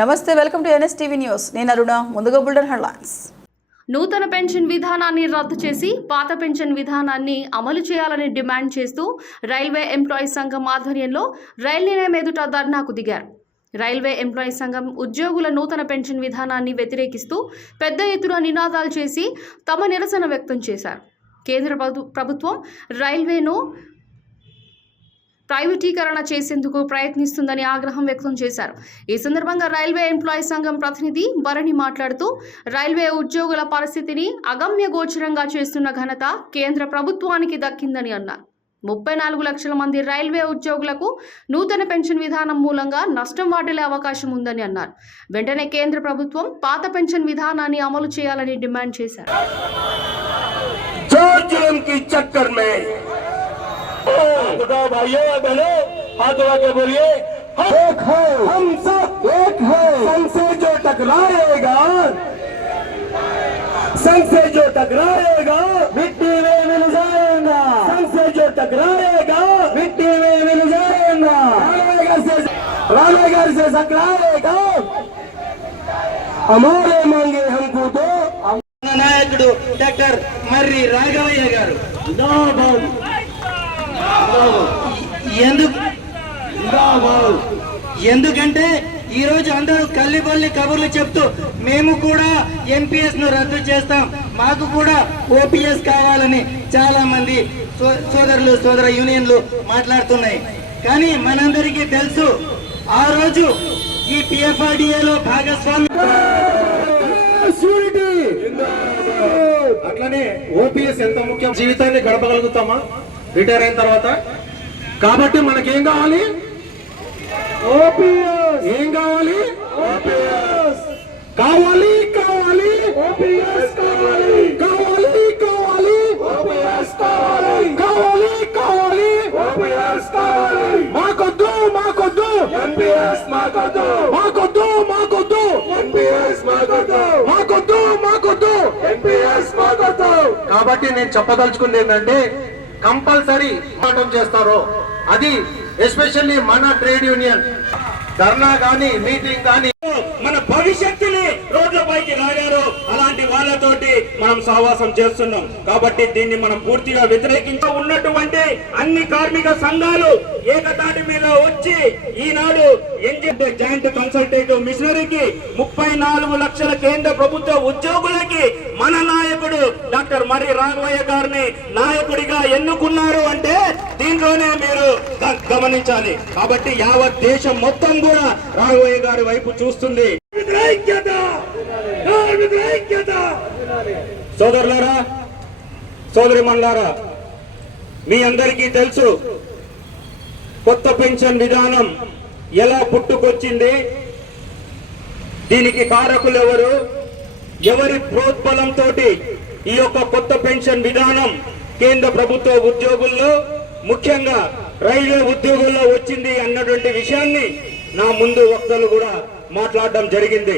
నమస్తే, welcome to NSTV news. నేను అరుణ. ముందుగా బుల్డన్ హెడ్లైన్స్. నూతన పెన్షన్ విధానాన్ని రద్దు చేసి పాత పెన్షన్ విధానాన్ని అమలు చేయాలని డిమాండ్ చేస్తూ రైల్వే ఎంప్లాయీస్ సంఘం ఆధ్వర్యంలో రైల్ నిలయం ఎదుట ధర్నాకు దిగారు. రైల్వే ఎంప్లాయీస్ సంఘం ఉద్యోగుల నూతన పెన్షన్ విధానాన్ని వ్యతిరేకిస్తూ పెద్ద ఎత్తున నినాదాలు చేసి తమ నిరసన వ్యక్తం చేశారు. కేంద్ర ప్రభుత్వం రైల్వేను ప్రైవేటీకరణ చేసేందుకు ప్రయత్నిస్తుందని ఆగ్రహం వ్యక్తం చేశారు. ఈ సందర్భంగా రైల్వే ఎంప్లాయీస్ సంఘం ప్రతినిధి భరణి మాట్లాడుతూ రైల్వే ఉద్యోగుల పరిస్థితిని అగమ్య గోచరంగా చేస్తున్న ఘనత కేంద్ర ప్రభుత్వానికి దక్కిందని అన్నారు. 34 లక్షల మంది రైల్వే ఉద్యోగులకు నూతన పెన్షన్ విధానం మూలంగా నష్టం వాటిల్లే అవకాశం ఉందని అన్నారు. వెంటనే కేంద్ర ప్రభుత్వం పాత పెన్షన్ విధానాన్ని అమలు చేయాలని డిమాండ్ చేశారు. भाइयों बहनों, हाथ उठा के बोलिए, एक है, हम सब एक है। संघ से जो टकराएगा, संघ से जो टकराएगा मिट्टी में मिल जाएगा। संघ से जो टकराएगा मिट्टी में मिल जाएगा। रामेगर से टकराएगा, हमारे मांगे हमको दो। నాయకుడు డాక్టర్ మర్రి రాఘవయ్య గారు ఎందుకంటే ఈ రోజు అందరూ కల్లిబల్లి కబుర్లు చెప్తూ మేము కూడా ఎంపీఎస్ ను రద్దు చేస్తాం, మాకు కూడా ఓపీఎస్ కావాలని చాలా మంది సోదరులు సోదర యూనియన్లు మాట్లాడుతున్నాయి. కానీ మనందరికీ తెలుసు, ఆ రోజు ఈ పిఎఫ్ఆర్డీఏలో భాగస్వామి అట్లనే ఓపీఎస్ ఎంత ముఖ్యం, జీవితాన్ని గడపగలుగుతామా రిటైర్ అయిన తర్వాత. కాబట్టి మనకేం కావాలి? ఓపీఎస్. ఏం కావాలి? ఓపీఎస్ కావాలి, కావాలి, ఓపీఎస్ కావాలి, కావాలి, కావాలి, ఓపీఎస్ కావాలి, కావాలి, కావాలి, ఓపీఎస్ కావాలి. మాకొద్దు, మాకొద్దు ఎంపీఎస్, మాకొద్దు, మాకొద్దు, మాకొద్దు ఎంపీఎస్, మాకొద్దు, మాకొద్దు, మాకొద్దు ఎంపీఎస్, మాకొద్దు. కాబట్టి నేను చెప్పదలుచుకుంది ఏంటంటే, కంపల్సరీ పోరాటం చేస్తారో అది ఎస్పెషల్లీ మన ట్రేడ్ యూనియన్ ధర్నా కానీ మీటింగ్ కానీ మన భవిష్యత్తుని రోడ్లపైకి లాగారు. అలాంటి వాళ్ళతోటి మనం సహవాసం చేస్తున్నాం. కాబట్టి దీన్ని మనం పూర్తిగా వ్యతిరేకించ ఉన్నటువంటి అన్ని కార్మిక సంఘాలు ఏకతాటి మీద వచ్చి ఈనాడు జాయింట్ కన్సల్టేటివ్ మిషనరీకి 34 లక్షల కేంద్ర ప్రభుత్వ ఉద్యోగులకి మన నాయకుడు డాక్టర్ మర్రి రాఘవయ్య గారిని నాయకుడిగా ఎన్నుకున్నారు అంటే దీంట్లోనే మీరు గమనించాలి. కాబట్టి యావత్ దేశం మొత్తం కూడా రాఘవయ్య గారి వైపు చూస్తుంది. సోదరులారా, సోదరిమణులారా, మీ అందరికీ తెలుసు కొత్త పెన్షన్ విధానం ఎలా పుట్టుకొచ్చింది, దీనికి కారకులు ఎవరు, ఎవరి ప్రోద్బలంతో ఈ యొక్క కొత్త పెన్షన్ విధానం కేంద్ర ప్రభుత్వ ఉద్యోగుల్లో ముఖ్యంగా రైల్వే ఉద్యోగుల్లో వచ్చింది అన్నటువంటి విషయాన్ని నా ముందు వక్తలు కూడా మాట్లాడడం జరిగింది.